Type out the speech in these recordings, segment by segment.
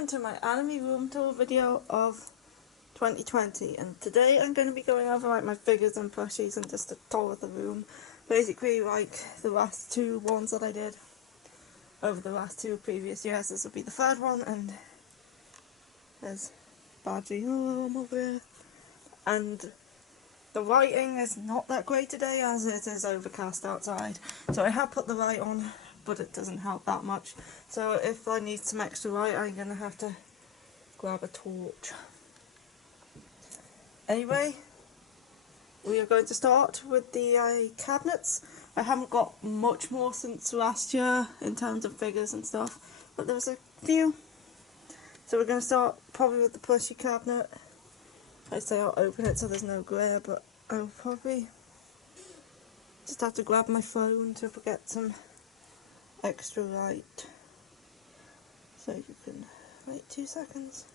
welcome to my anime room tour video of 2020, and today I'm going to be going over like my figures and plushies and just a tour of the room. Basically like the last two ones that I did over the last two previous years. This will be the third one, and there's Badgie, oh I'm over here. And the lighting is not that great today as it is overcast outside, so I have put the light on, but it doesn't help that much. So if I need some extra light, I'm going to have to grab a torch. Anyway, we are going to start with the cabinets. I haven't got much more since last year in terms of figures and stuff, but there's a few. So we're going to start probably with the plushie cabinet. I say I'll open it so there's no glare, but I'll probably just have to grab my phone to get some extra light. So you can wait 2 seconds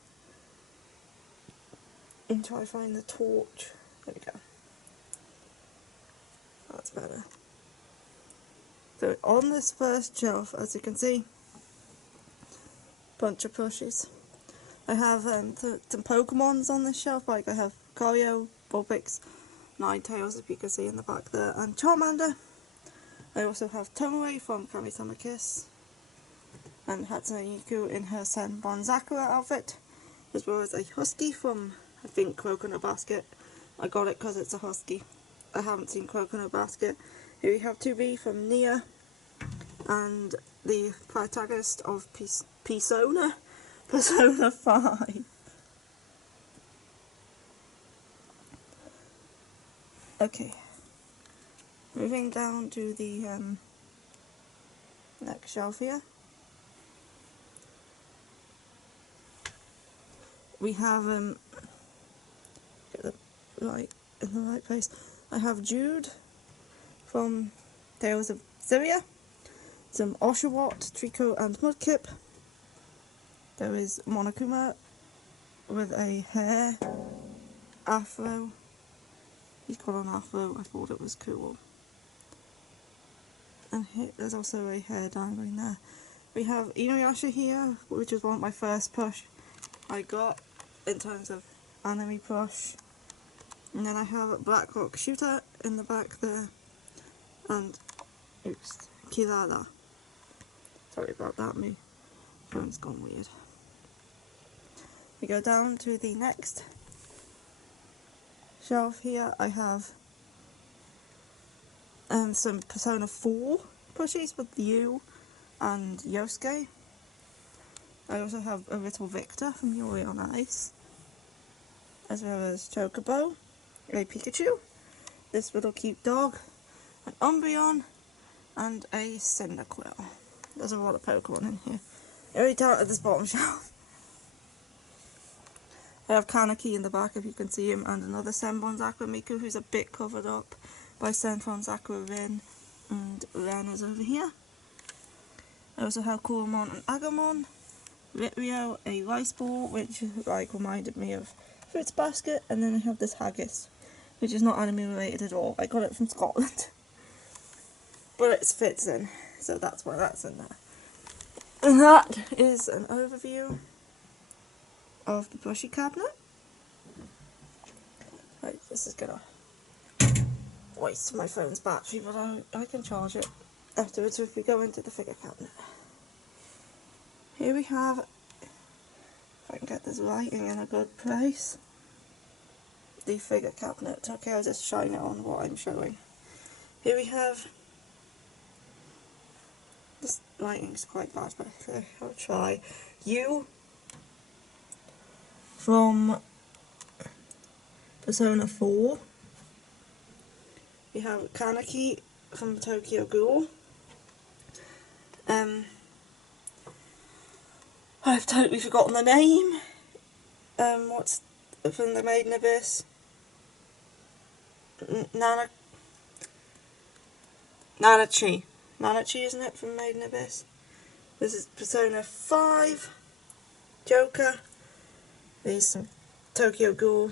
until I find the torch. There we go. That's better. So on this first shelf, as you can see, bunch of plushies. I have some Pokemons on this shelf, like I have Kario, Vulpix, Ninetales, if you can see in the back there, and Charmander. I also have Tomoe from Kami-sama Kiss, and Hatsune Miku in her Senbon Sakura outfit, as well as a Husky from, I think, Coconut Basket. I got it because it's a Husky. I haven't seen Coconut Basket. Here we have 2B from Nia, and the protagonist of Persona 5. Okay, moving down to the next shelf here. We have get the light in the right place. I have Jude from Tales of Syria, some Oshawott, Trico and Mudkip. There is Monokuma with a hair afro. He's got an afro, I thought it was cool. And here, there's also a hair dangling there. We have Inuyasha here, which is one of my first plush I got in terms of anime plush. And then I have a Blackrock Shooter in the back there, and oops, Kirara. Sorry about that, my phone's gone weird. We go down to the next shelf here. I have some Persona 4 plushies with Yu and Yosuke. I also have a little Victor from Yuri on Ice, as well as Chocobo, a Pikachu, this little cute dog, an Umbreon, and a Cyndaquil. There's a lot of Pokemon in here. Very down at this bottom shelf. I have Kaneki in the back, if you can see him, and another Senbon Sakura Miku who's a bit covered up by Senbon Sakura Rin, and Ren is over here. I also have Kurumon and Agumon, Ritrio, a rice ball, which like reminded me of Fruits Basket, and then I have this Haggis, which is not anime related at all. I got it from Scotland, but it fits in, so that's why that's in there. And that is an overview of the plushie cabinet. Right, this is gonna waste my phone's battery, but I can charge it afterwards if we go into the figure cabinet. Here we have, if I can get this lighting in a good place, the figure cabinet. Okay, I'll just shine it on what I'm showing. Here we have, this lighting's quite bad, but I'll try. Yu from Persona 4. We have Kaneki from Tokyo Ghoul. I've totally forgotten the name. What's from the Maiden Abyss? Nanachi, isn't it, from Maiden Abyss? This is Persona 5. Joker. These some Tokyo Ghoul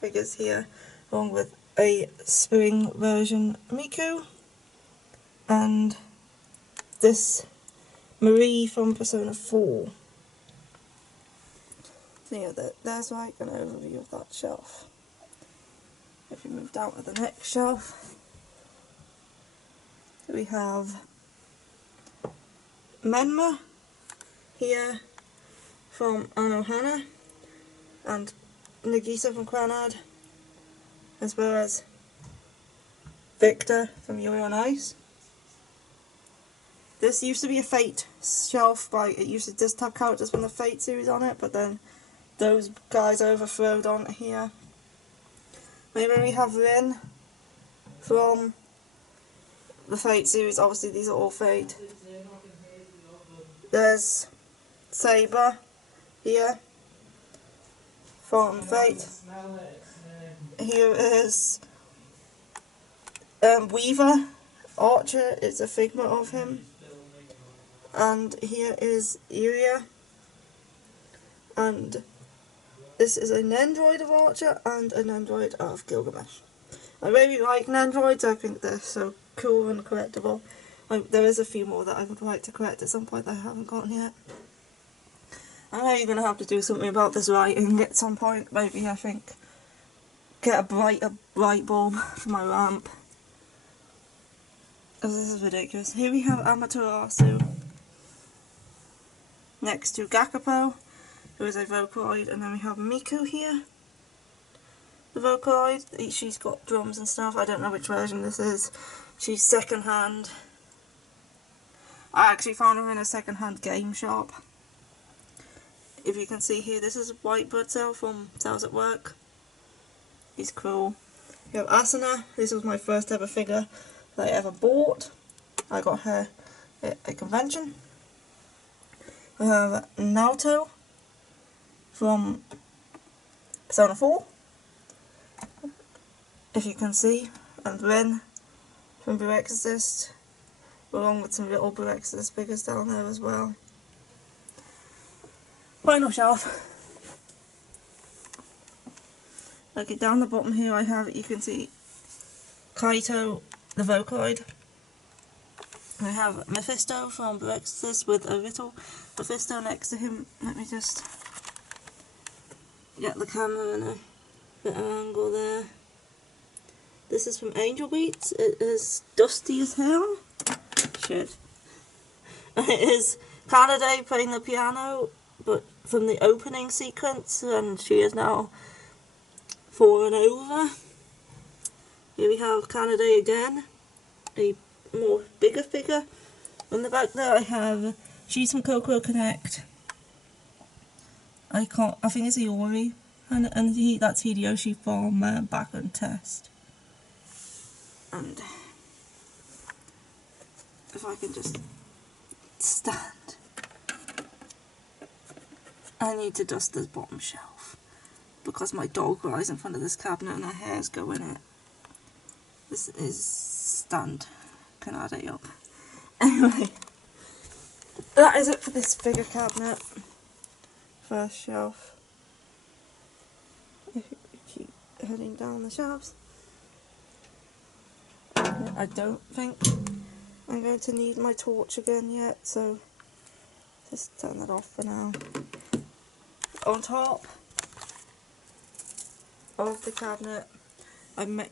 figures here, along with a spring version Miku, and this Marie from Persona 4. So yeah, there's like an overview of that shelf. If you move down to the next shelf, we have Menma here from Anohana and Nagisa from Cranad, as well as Victor from Yuri on Ice. This used to be a Fate shelf, but it used to just have characters from the Fate series on it, but then those guys overflowed on here. Maybe we have Rin from the Fate series. Obviously these are all Fate. There's Saber here from Fate. Here is Weaver. Archer is a figment of him. And here is Iria. And this is an android of Archer and an android of Gilgamesh. I really like androids. I think they're so cool and collectible. There is a few more that I would like to collect at some point that I haven't gotten yet. I'm maybe going to have to do something about this writing at some point. Maybe, I think, get a bright bulb for my lamp. Oh, this is ridiculous. Here we have Amaterasu next to Gakapo, who is a Vocaloid, and then we have Miku here, the Vocaloid. She's got drums and stuff. I don't know which version this is. She's second hand. I actually found her in a second hand game shop. If you can see here, this is a white blood cell from Cells at Work. He's cool. We have Asuna. This was my first ever figure that I ever bought. I got her at a convention. We have Naoto from Persona 4, if you can see, and Ren from Blue Exorcist, along with some little Blue Exorcist figures down there as well. Final shelf. Okay, down the bottom here I have, you can see Kaito the Vocaloid. I have Mephisto from Blue Exorcist with a little Mephisto next to him. Let me just get the camera in a better angle there. This is from Angel Beats. It is dusty as hell. Shit. It is Kanaday playing the piano, but from the opening sequence, and she is now fallen over. Here we have Kanaday again, a more bigger figure. On the back there I have, she's from Coco Connect. I think it's Iori, and that's Hideyoshi from Back and Test. And if I can just stand, I need to dust this bottom shelf because my dog lies in front of this cabinet and her hairs go in it. This is stand Kanade up. Anyway, that is it for this figure cabinet. First shelf. If you keep heading down the shelves. I don't think I'm going to need my torch again yet, so just turn that off for now. On top of the cabinet,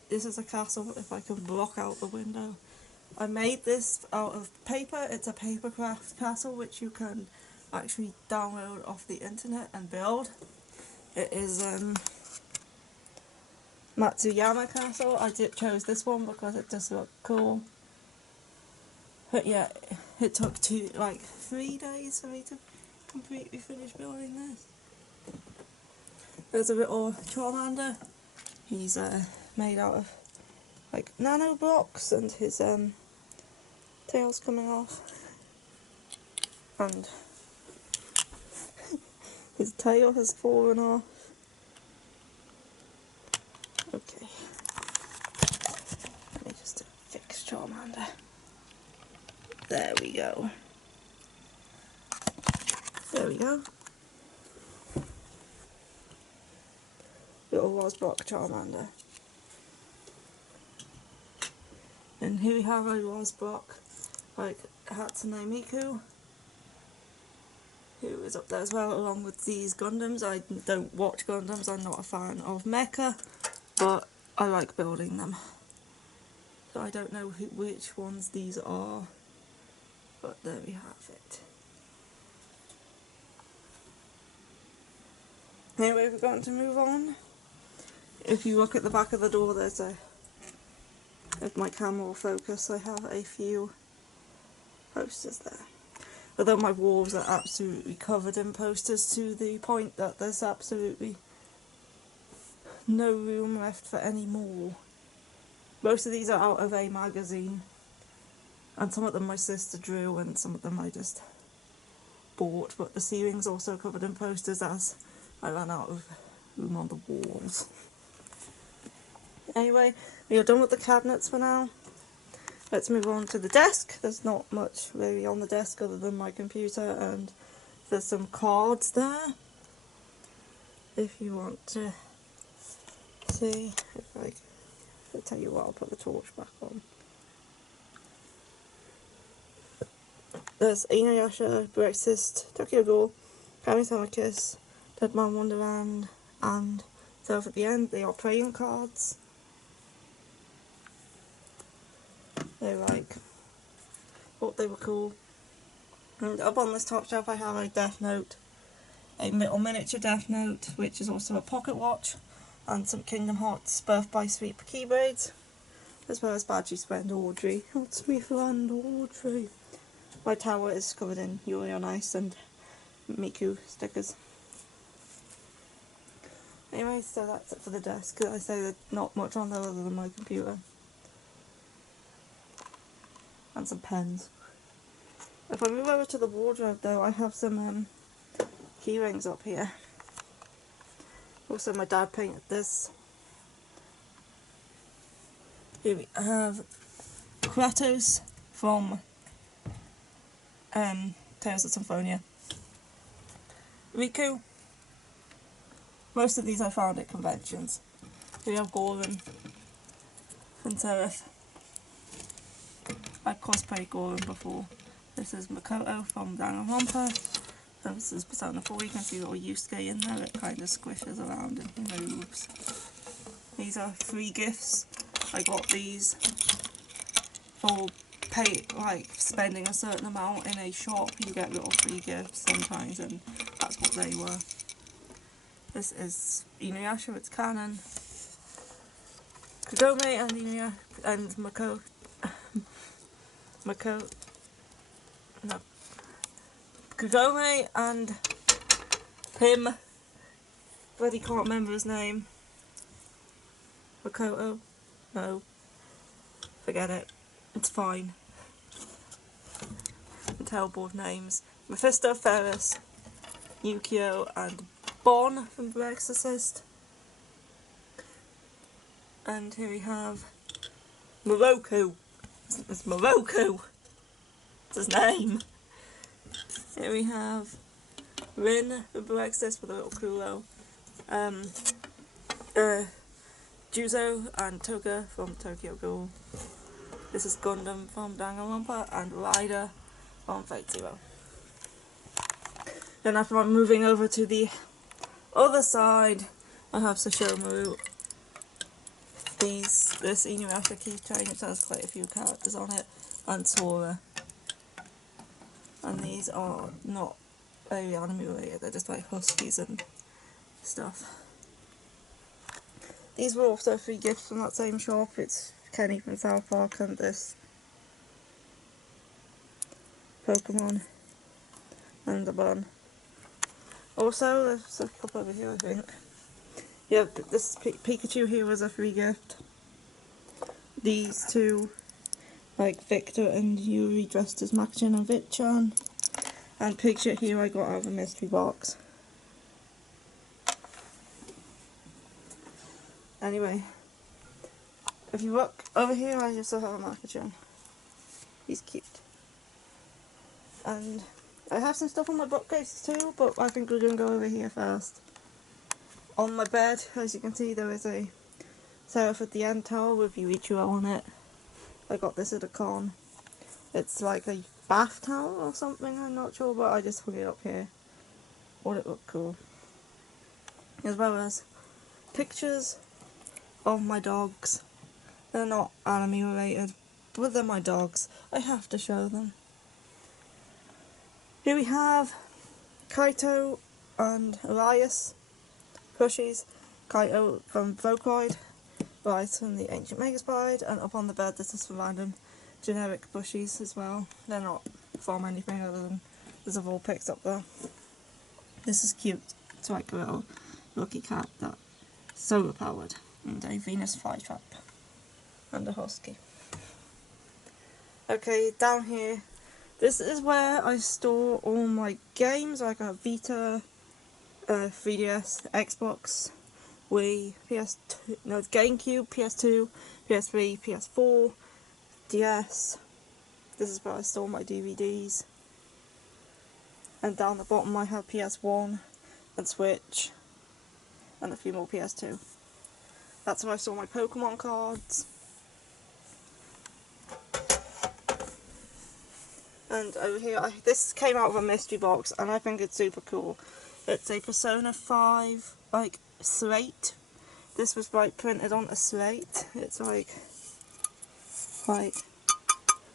this is a castle, if I can block out the window. I made this out of paper. It's a papercraft castle which you can actually download off the internet and build. It is Matsuyama Castle. I chose this one because it just looked cool. But yeah, it took 3 days for me to completely finish building this. There's a little Charmander. He's made out of like nano blocks, and his tail's coming off, and his tail has fallen off. Okay, let me just fix Charmander. There we go. There we go. Little Rosbrock Charmander. And here we have a Rosbrock, like Hatsune Miku. who is up there as well, along with these Gundams. I don't watch Gundams, I'm not a fan of mecha, but I like building them. So I don't know which ones these are, but there we have it. Anyway, we're going to move on. If you look at the back of the door, there's a, if my camera will focus, I have a few posters there. Although my walls are absolutely covered in posters to the point that there's absolutely no room left for any more. Most of these are out of a magazine, and some of them my sister drew and some of them I just bought, but the ceiling's also covered in posters as I ran out of room on the walls. Anyway, we are done with the cabinets for now. Let's move on to the desk. There's not much really on the desk other than my computer, and there's some cards there if you want to see. If I'll tell you what, I'll put the torch back on. There's Inuyasha, Brexist, Tokyo Ghoul, Kami-sama Kiss, Dead Man Wonderland, and so at the end they are playing cards. They thought they were cool. And up on this top shelf I have a Death Note, a little miniature Death Note, which is also a pocket watch, and some Kingdom Hearts Birth by Sweet Keyblades, as well as Badgie's friend Audrey. What's me friend Audrey? My tower is covered in Yuri on Ice and Miku stickers. Anyway, so that's it for the desk. I say there's not much on there other than my computer. And some pens. If I move over to the wardrobe though, I have some key rings up here. Also my dad painted this. Here we have Kratos from Tales of Symphonia. Riku. Most of these I found at conventions. Here we have Goran from Seraph. I cosplayed Goran before. This is Makoto from Danganronpa. This is Persona 4. You can see little Yusuke in there. It kind of squishes around and moves. These are free gifts. I got these for spending a certain amount in a shop. You get little free gifts sometimes, and that's what they were. This is Inuyasha, it's canon. Kagome and Inuyasha and Kagome and him, but he can't remember his name. Makoto? No. Forget it. It's fine. I'm terrible with names. Mephisto, Ferris, Yukio and Bon from The Exorcist. And here we have Moroku. It's Moroku. It's his name. Here we have Rin from The Exorcist with a little culo. Juzo and Toga from Tokyo Ghoul. This is Gundam from Danganronpa and Ryder from Fate Zero. Then after I'm moving over to the other side, I have Sashomaru. This Inuyasha keychain, which has quite a few characters on it, and Sora. And these are not very anime related, they're just like huskies and stuff. These were also free gifts from that same shop. It's Kenny from South Park and this Pokemon and the bun. Also, there's a couple over here I think. Yeah, this Pikachu here was a free gift. These two, like Victor and Yuri dressed as Makchan and Vitchan. And Picture here I got out of a mystery box. Anyway, if you look over here, I just have a Makchan. He's cute. And I have some stuff on my bookcases too, but I think we're going to go over here first. On my bed, as you can see, there is a Seraph at the End towel with Yuichiro on it. I got this at a con. It's like a bath towel or something, I'm not sure, but I just hung it up here. thought it looked cool. As well as pictures of my dogs. They're not anime related, but they're my dogs. I have to show them. Here we have Kaito and Elias plushies. Kaito from Vocaloid, Elias from the Ancient Megaspide, and up on the bed this is some random generic plushies as well. They're not from anything other than there's a Vulpix up there. This is cute. It's like a little lucky cat that's solar powered, and a Venus flytrap, and a husky. Okay, down here, this is where I store all my games, like a Vita, 3DS, Xbox, Wii, PS2, no, GameCube, PS2, PS3, PS4, DS. This is where I store my DVDs. And down the bottom I have PS1 and Switch and a few more PS2. That's where I store my Pokemon cards. And over here, this came out of a mystery box and I think it's super cool. It's a Persona 5 like slate. This was like printed on a slate. It's like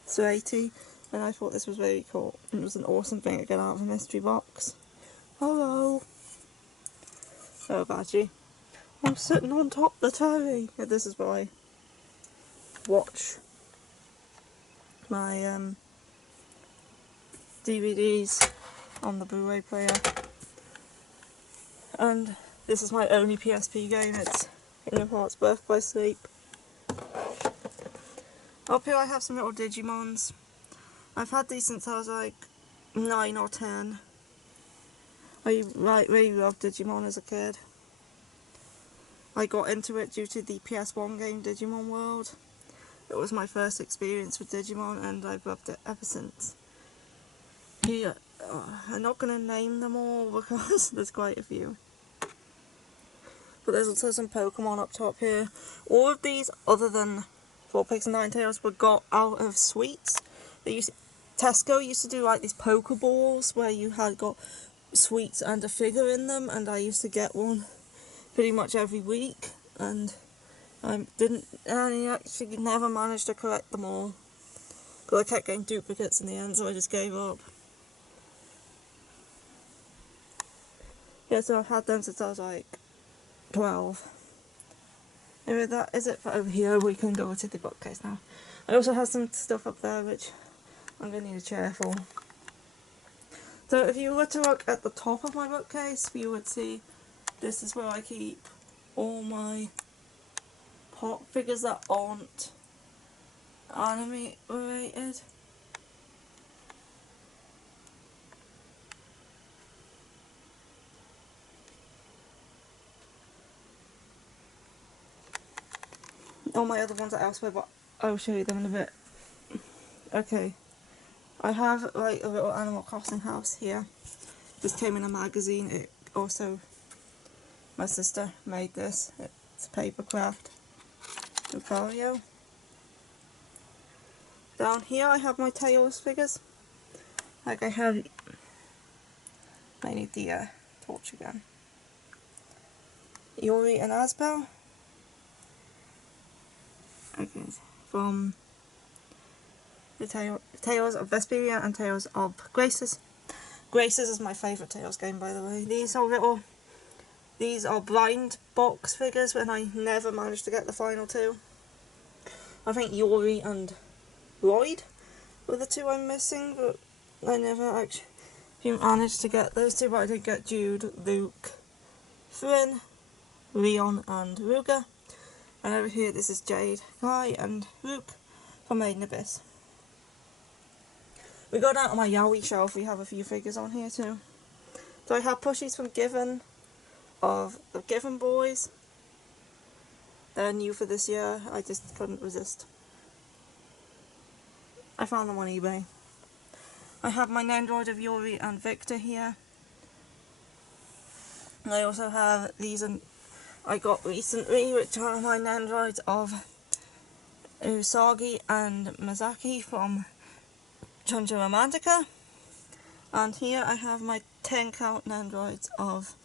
slatey, and I thought this was very cool. It was an awesome thing to get out of a mystery box. Hello. Oh, Badgie. I'm sitting on top of the telly. Yeah, this is where I watch my DVDs on the Blu-ray player. And this is my only PSP game. It's Kingdom Hearts Birth by Sleep. Up here I have some little Digimons. I've had these since I was like 9 or 10. I really loved Digimon as a kid. I got into it due to the PS1 game Digimon World. It was my first experience with Digimon and I've loved it ever since. Here, I'm not going to name them all because there's quite a few. But there's also some Pokemon up top here. All of these, other than Vulpix and Ninetales, were got out of sweets. Tesco used to do like these Pokeballs where you had got sweets and a figure in them, and I used to get one pretty much every week, and I actually never managed to collect them all because I kept getting duplicates in the end, so I just gave up. Yeah, so I've had them since I was like 12. Anyway, that is it for over here. We can go to the bookcase now. I also have some stuff up there which I'm going to need a chair for. So if you were to look at the top of my bookcase, you would see this is where I keep all my pop figures that aren't anime related. All my other ones are elsewhere, but I'll show you them in a bit. Okay, I have like a little Animal Crossing house here. This came in a magazine. It also, my sister made this. It's paper craft. Lucario. Down here I have my Tails figures. Like I have, I need the torch again. Yuri and Asbel. Okay, from the Tales of Vesperia and Tales of Graces. Graces is my favourite Tales game, by the way. These are blind box figures, and I never managed to get the final two. I think Yuri and Lloyd were the two I'm missing, but I never actually managed to get those two, but I did get Jude, Luke, Flynn, Leon and Ruger. And over here this is Jade, Kai and Luke from Made in Abyss. We go down to my Yowie shelf, we have a few figures on here too. So I have plushies from Given, of the Given Boys. They're new for this year, I just couldn't resist. I found them on eBay. I have my Nendroid of Yuri and Victor here. And I also have these I got recently, which are my Nendroids of Usagi and Masaki from Chunja Romantica. And here I have my 10 count androids of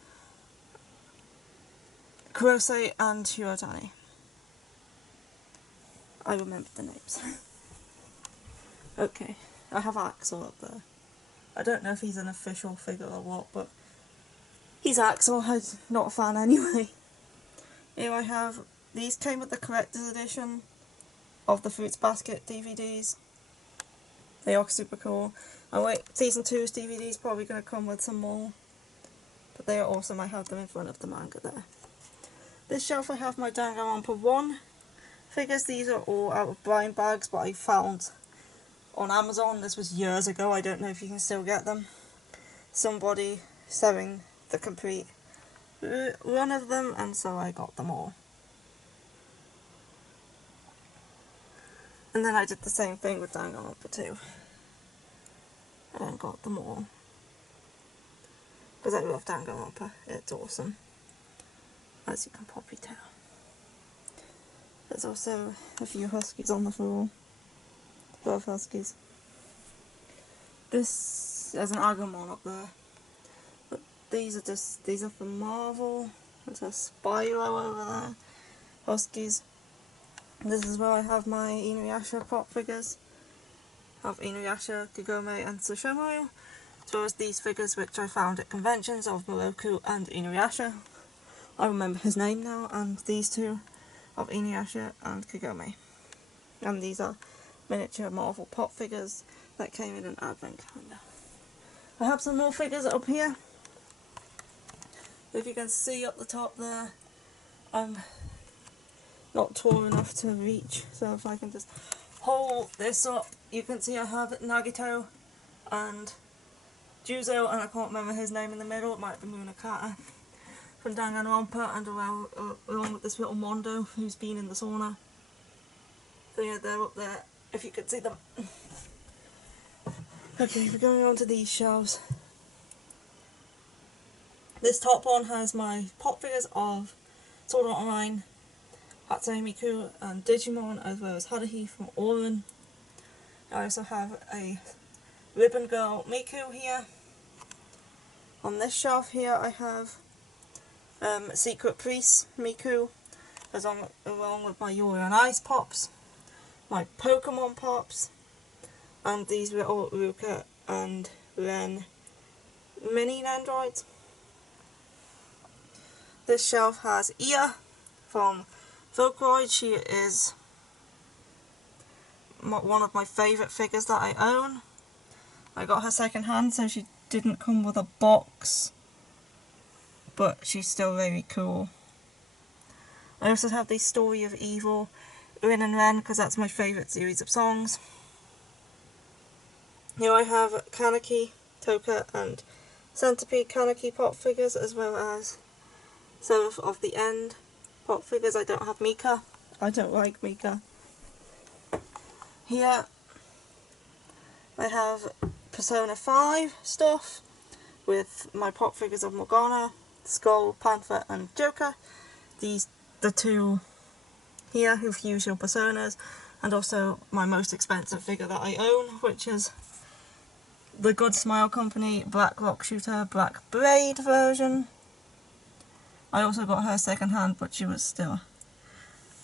Kurose and Hirotani. I remember the names. Okay, I have Axel up there. I don't know if he's an official figure or what, but he's Axel. I'm not a fan anyway. Here I have, these came with the collector's edition of the Fruits Basket DVDs. They are super cool. I wait, season 2's DVD is probably going to come with some more, but they are awesome. I have them in front of the manga there. This shelf I have my Danganronpa 1 figures. These are all out of blind bags, but I found on Amazon. This was years ago. I don't know if you can still get them. Somebody selling the complete run of them, and so I got them all. And then I did the same thing with Danganronpa 2. And got them all. Because I love Danganronpa. It's awesome. As you can probably tell. There's also a few huskies on the floor. 12 huskies. There's an Agumon up there. But these are from Marvel. There's a Spyro over there. Huskies. This is where I have my Inuyasha pop figures. I have Inuyasha, Kagome and Tsushima, as well as these figures which I found at conventions of Moroku and Inuyasha. I remember his name now, and these two of Inuyasha and Kagome. And these are miniature Marvel pop figures that came in an advent calendar. I have some more figures up here. If you can see up the top there, I'm not tall enough to reach, so if I can just hold this up, you can see I have Nagito and Juzo, and I can't remember his name in the middle. It might be Munakata from Danganronpa, and along with this little Mondo who's been in the sauna. So yeah, they're up there, if you could see them. Okay, we're going on to these shelves. This top one has my pop figures of Sword Art Online, Hatsune Miku and Digimon, as well as Haruhi from Auron. I also have a Ribbon Girl Miku here. On this shelf here I have Secret Priest Miku, along with my Yuri on Ice pops, my Pokemon pops, and these little Ruka and Ren mini androids. This shelf has Ia from Volkroyd. She is one of my favourite figures that I own. I got her second hand, so she didn't come with a box, but she's still very cool. I also have the Story of Evil Rin and Ren, because that's my favourite series of songs. Here I have Kaneki, Toka and Centipede Kaneki pop figures, as well as Seraph of the End pop figures. I don't have Mika. I don't like Mika. Here I have Persona 5 stuff with my pop figures of Morgana, Skull, Panther and Joker. The two here who fuse your personas, and also my most expensive figure that I own, which is the Good Smile Company Black Rock Shooter Black Braid version. I also got her second hand, but she was still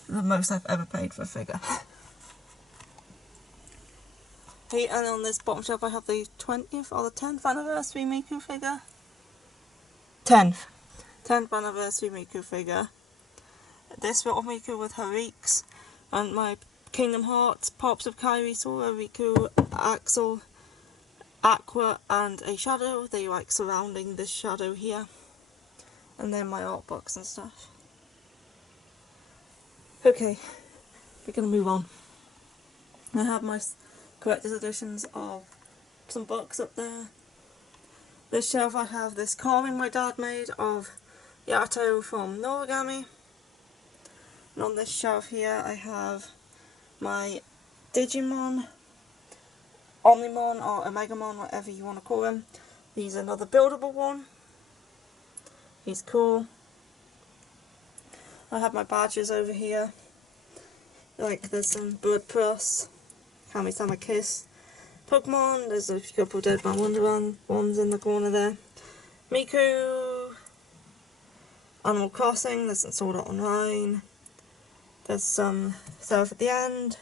the most I've ever paid for a figure. Hey, and on this bottom shelf I have the 20th or the 10th anniversary Miku figure. 10th anniversary Miku figure. This little Miku with her Reeks, and my Kingdom Hearts pops of Kairi, Sora, Riku, Axel, Aqua and a shadow. They like surrounding this shadow here. And then my art box and stuff. Okay, we're going to move on. I have my collector's editions of some books up there. This shelf I have this carving my dad made of Yato from Noragami. And on this shelf here I have my Digimon, Omnimon or Omegamon, whatever you want to call him. He's another buildable one. He's cool. I have my badges over here. Like there's some Bird Plus, Kami-sama Kiss, Pokemon, there's a couple Dead Man Wonderland ones in the corner there. Miku, Animal Crossing, there's some Sword Art Online, there's some stuff at the end,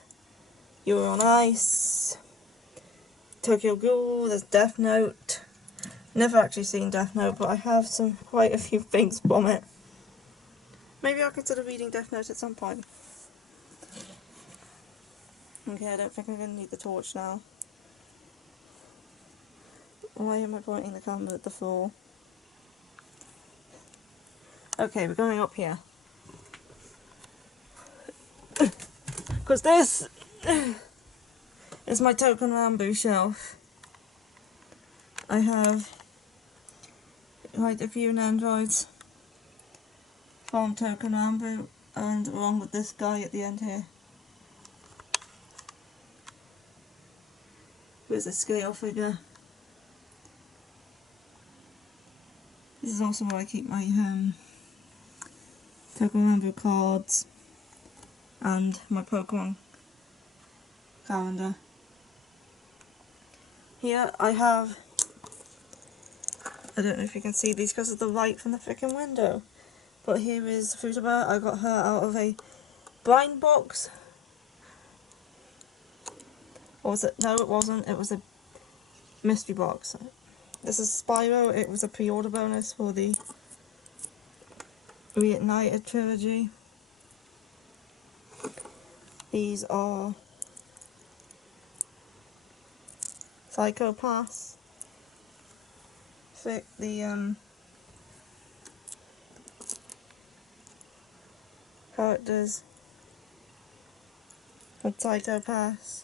You're on Ice, Tokyo Ghoul, there's Death Note. Never actually seen Death Note, but I have quite a few things from it. Maybe I'll consider reading Death Note at some point. Okay, I don't think I'm going to need the torch now. Why am I pointing the camera at the floor? Okay, we're going up here. Because this is my Token Rambo shelf. I have quite a few androids from Token Rambo, and along with this guy at the end here. With a scale figure. This is also where I keep my Token Rambo cards and my Pokemon calendar. Here I have, I don't know if you can see these because of the light from the freaking window, but here is Futaba. I got her out of a blind box. Or was it? No, it wasn't. It was a mystery box. This is Spyro. It was a pre-order bonus for the Reignited trilogy. These are Psychopaths. The characters with Psychopaths.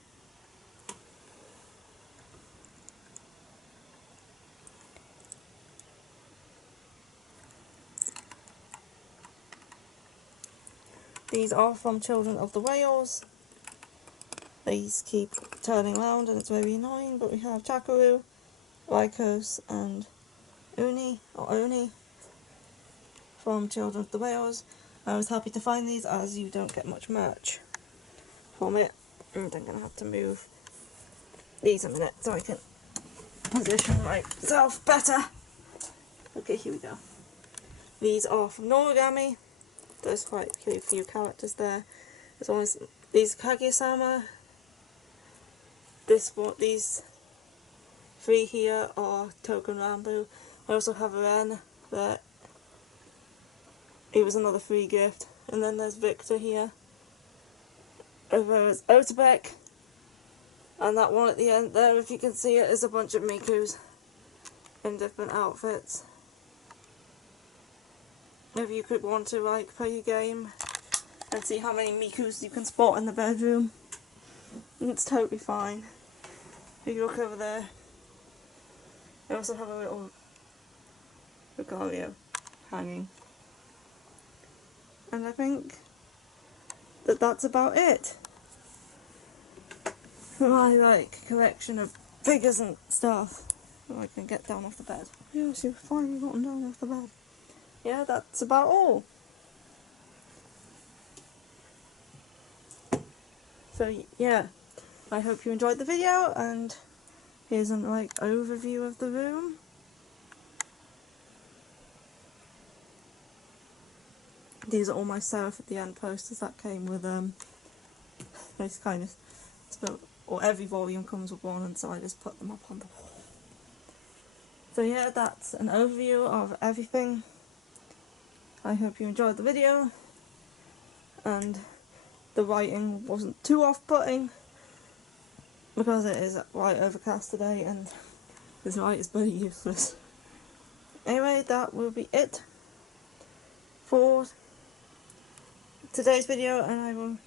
These are from Children of the Whales. These keep turning around and it's very annoying, but we have Chakaru, Rykos and Oni from Children of the Whales. I was happy to find these as you don't get much merch from it. And I'm going to have to move these a minute so I can position myself better. Okay, here we go. These are from Noragami. There's quite a few characters there, as well as these Kaguya-sama. These three here are Token Rambo. I also have Ren, that he was another free gift. And then there's Victor here. Over is Otabek. And that one at the end there, if you can see it, is a bunch of Mikus in different outfits. If you could want to play a game and see how many Mikus you can spot in the bedroom, it's totally fine. If you look over there, I also have a little Regalia hanging. And I think that that's about it for my collection of figures and stuff. So I can get down off the bed. Yes, you've finally gotten down off the bed. Yeah, that's about all. So yeah, I hope you enjoyed the video, and here's an overview of the room. These are all my Seraph at the End posters that came with this kind of, or every volume comes with one, and so I just put them up on the wall. So yeah, that's an overview of everything. I hope you enjoyed the video, and the writing wasn't too off-putting, because it is quite overcast today, and this light is bloody useless. Anyway, that will be it for today's video, and I will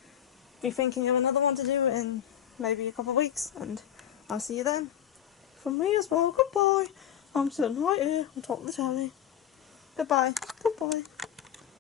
be thinking of another one to do in maybe a couple of weeks, and I'll see you then. From me as well, goodbye. I'm sitting right here on top of the telly. Goodbye. Goodbye.